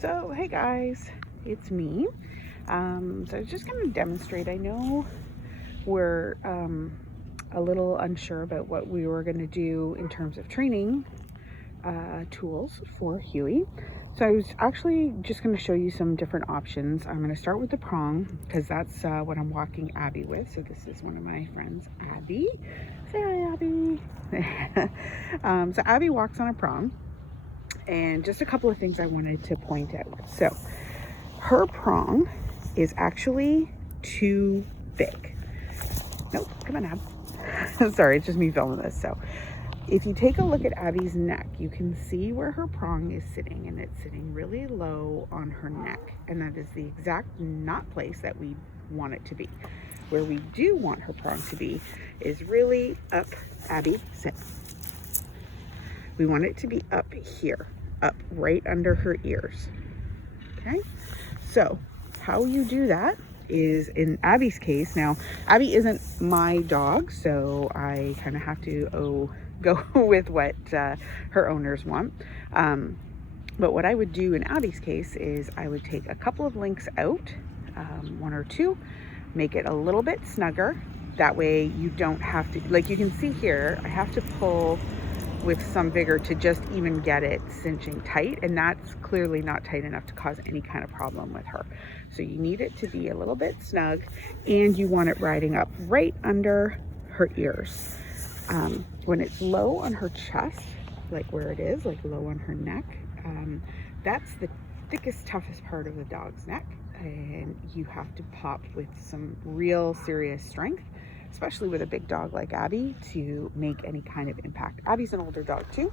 So hey guys, it's me. So I was just going to demonstrate. I know we're a little unsure about what we were going to do in terms of training tools for Huey. So I was actually just going to show you some different options. I'm going to start with the prong because that's what I'm walking Abby with. So this is one of my friends, Abby. Say hi, Abby. So Abby walks on a prong. And just a couple of things I wanted to point out. So her prong is actually too big. Nope, come on, Ab. Sorry, it's just me filming this. So if you take a look at Abby's neck, you can see where her prong is sitting, and it's sitting really low on her neck. And that is the exact not place that we want it to be. Where we do want her prong to be is really up. Abby, sit. We want it to be up here, up right under her ears. Okay, so how you do that is, in Abby's case, now Abby isn't my dog, so I kind of have to go with what her owners want. But what I would do in Abby's case is I would take a couple of links out, one or two, make it a little bit snugger. That way you don't have to, like you can see here, I have to pull with some vigor to just even get it cinching tight, and that's clearly not tight enough to cause any kind of problem with her. So you need it to be a little bit snug, and you want it riding up right under her ears. When it's low on her chest, like where it is, like low on her neck, that's the thickest, toughest part of the dog's neck, and you have to pop with some real serious strength, especially with a big dog like Abby, to make any kind of impact. Abby's an older dog too,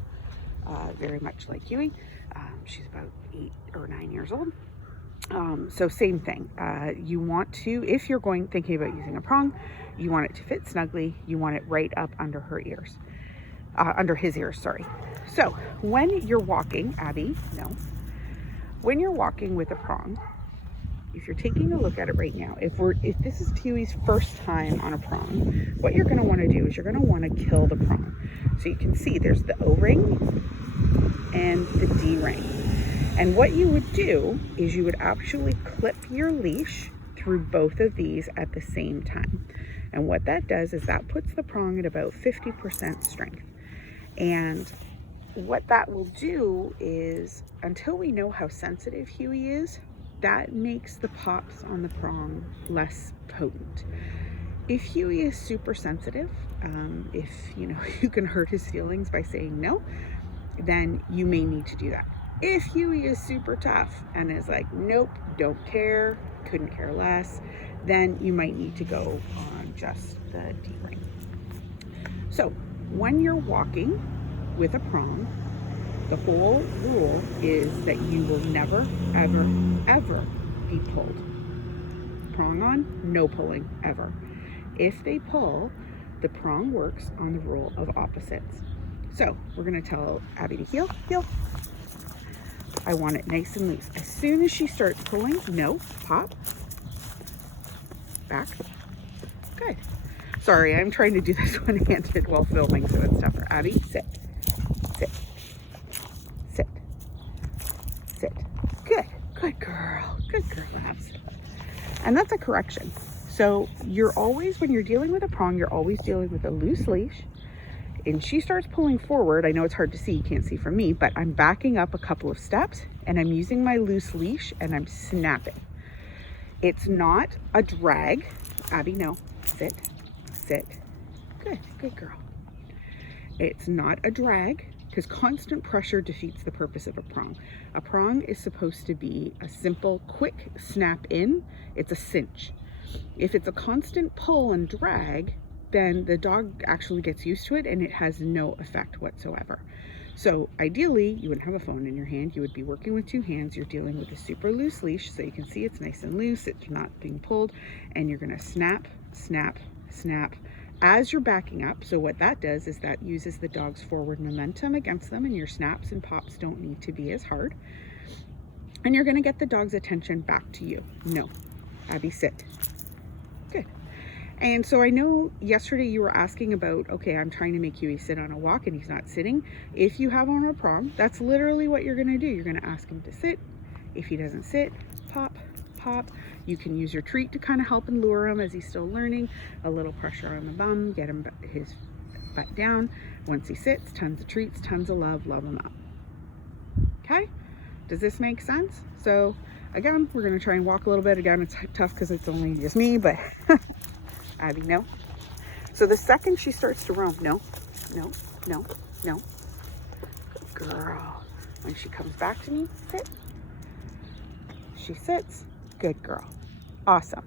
very much like Huey. She's about 8 or 9 years old. So same thing. You want to, if you're thinking about using a prong, you want it to fit snugly. You want it right up under her ears, under his ears, sorry. So when you're walking, Abby, no. When you're walking with a prong, if you're taking a look at it right now, if this is Huey's first time on a prong, what you're going to want to do is you're going to want to kill the prong. So you can see there's the O-ring and the D-ring. And what you would do is you would actually clip your leash through both of these at the same time. And what that does is that puts the prong at about 50% strength. And what that will do is, until we know how sensitive Huey is, that makes the pops on the prong less potent. If Huey is super sensitive, if you can hurt his feelings by saying no, then you may need to do that. If Huey is super tough and is like, nope, don't care, couldn't care less, then you might need to go on just the D-ring. So when you're walking with a prong, the whole rule is that you will never, ever, ever be pulled. Prong on, no pulling, ever. If they pull, the prong works on the rule of opposites. So we're going to tell Abby to heel, heel. I want it nice and loose. As soon as she starts pulling, no, pop, back. Good. Sorry, I'm trying to do this one-handed while filming, so it's tougher. Abby, sit, sit, sit. Sit. Good. Good girl. Good girl, Abs. And that's a correction. So you're always, when you're dealing with a prong, you're always dealing with a loose leash. And she starts pulling forward. I know it's hard to see, you can't see from me, but I'm backing up a couple of steps and I'm using my loose leash and I'm snapping. It's not a drag. Abby, no. Sit. Sit. Good. Good girl. It's not a drag, because constant pressure defeats the purpose of a prong. A prong is supposed to be a simple, quick snap in. It's a cinch. If it's a constant pull and drag, then the dog actually gets used to it and it has no effect whatsoever. So ideally, you wouldn't have a phone in your hand. You would be working with two hands. You're dealing with a super loose leash, so you can see it's nice and loose. It's not being pulled, and you're going to snap, snap, snap as you're backing up. So what that does is that uses the dog's forward momentum against them, and your snaps and pops don't need to be as hard. And you're going to get the dog's attention back to you. No. Abby, sit. Good. And so I know yesterday you were asking about, okay, I'm trying to make Huey sit on a walk and he's not sitting. If you have him on a prong, that's literally what you're going to do. You're going to ask him to sit. If he doesn't sit, pop, pop. You can use your treat to kind of help and lure him as he's still learning. A little pressure on the bum, get him his butt down. Once he sits, tons of treats, tons of love him up. Okay, does this make sense? So again, we're going to try and walk a little bit. Again, it's tough because it's only just me, but Abby, no. So the second she starts to roam, no, no, no, no. Good girl. When she comes back to me, sit. She sits. Good girl. Awesome.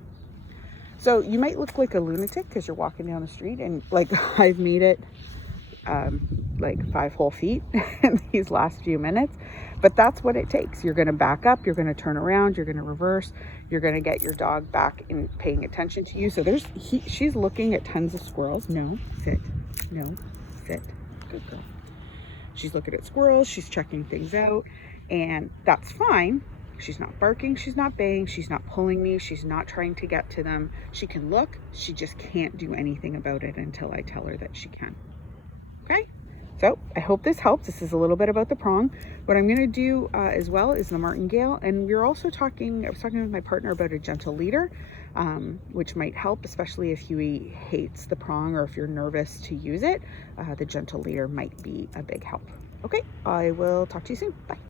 So you might look like a lunatic because you're walking down the street and like I've made it like 5 whole feet in these last few minutes, but that's what it takes. You're going to back up, you're going to turn around, you're going to reverse, you're going to get your dog back in paying attention to you. So she's looking at tons of squirrels. No, sit. No, sit. Good girl. She's looking at squirrels, she's checking things out, and that's fine. She's not barking, she's not baying, she's not pulling me, she's not trying to get to them. She can look, she just can't do anything about it until I tell her that she can. Okay, so I hope this helps. This is a little bit about the prong. What I'm going to do as well is the martingale, and I was talking with my partner about a gentle leader, which might help, especially if Huey hates the prong or if you're nervous to use it. The gentle leader might be a big help. Okay, I will talk to you soon. Bye.